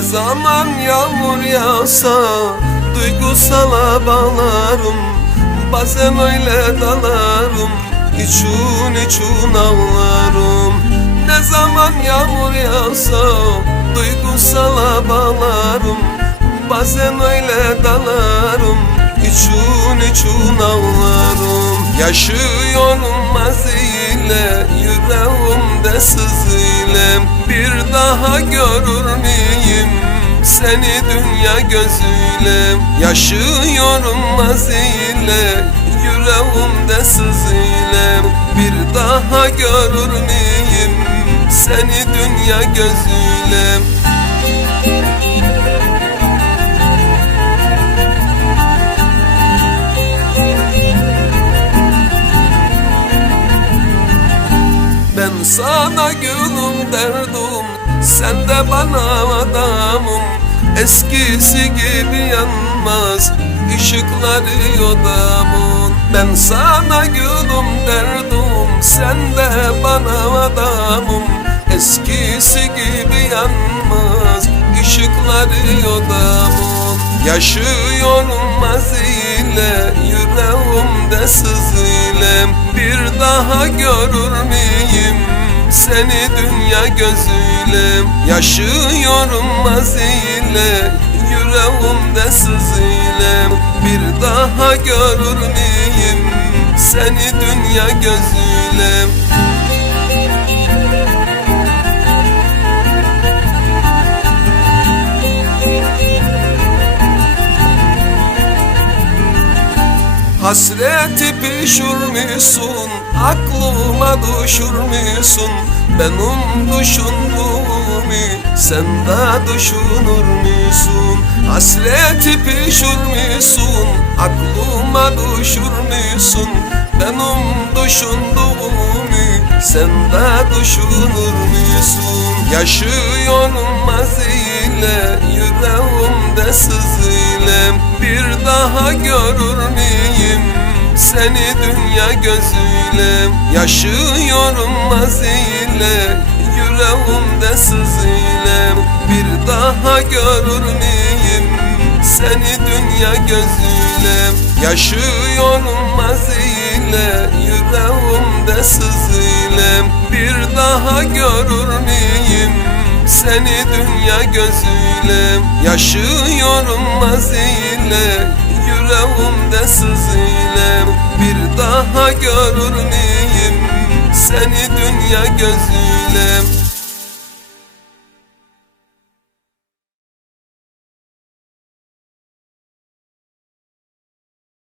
zaman yağmur yağsa Duygusala bağlarım Bazen öyle dalarım İçun içun ağlarım? Ne zaman yağmur yağsa Duygusala bağlarım Bazen öyle dalarım İçun içun ağlarım? Yaşıyorum maziyle Yüreğimde Bir daha görür müyüm? Seni dünya gözüyle Yaşıyorum maziyle Yüreğimde sızıyla Bir daha görür müyüm? Seni dünya gözüyle Sana gülüm derdim Sen de bana adamım. Eskisi gibi yanmaz ışıkları odamın. Ben sana gülüm derdim Sen de bana adamım. Eskisi gibi yanmaz ışıkları odamın. Yaşıyorum maziyle Yüreğimde sızıyla Bir daha görür müyüm Seni dünya gözüyle? Yaşıyorum maziyle Yüreğimde sızıyla. Bir daha görür müyüm Seni dünya gözüyle Hasreti pişirmişsin Aklıma düşürmüşsün Benim düşündüğümü Sen de düşünür müsün? Hasreti pişirmişsin Aklıma düşürmüşsün Benim düşündüğümü Sen de düşünür müsün? Yaşıyorum maziyle Yüreğimde sızıyla Bir daha görür müyüm? Seni dünya gözüyle Yaşıyorum maziyle Yüreğimde sızıyla. Bir daha görür müyüm? Seni dünya gözüyle Yaşıyorum maziyle Yüreğimde sızıyla. Bir daha görür müyüm Seni dünya gözüyle Yaşıyorum maziyle Yüreğimde sızıyla Bir daha görür müyüm Seni dünya gözüyle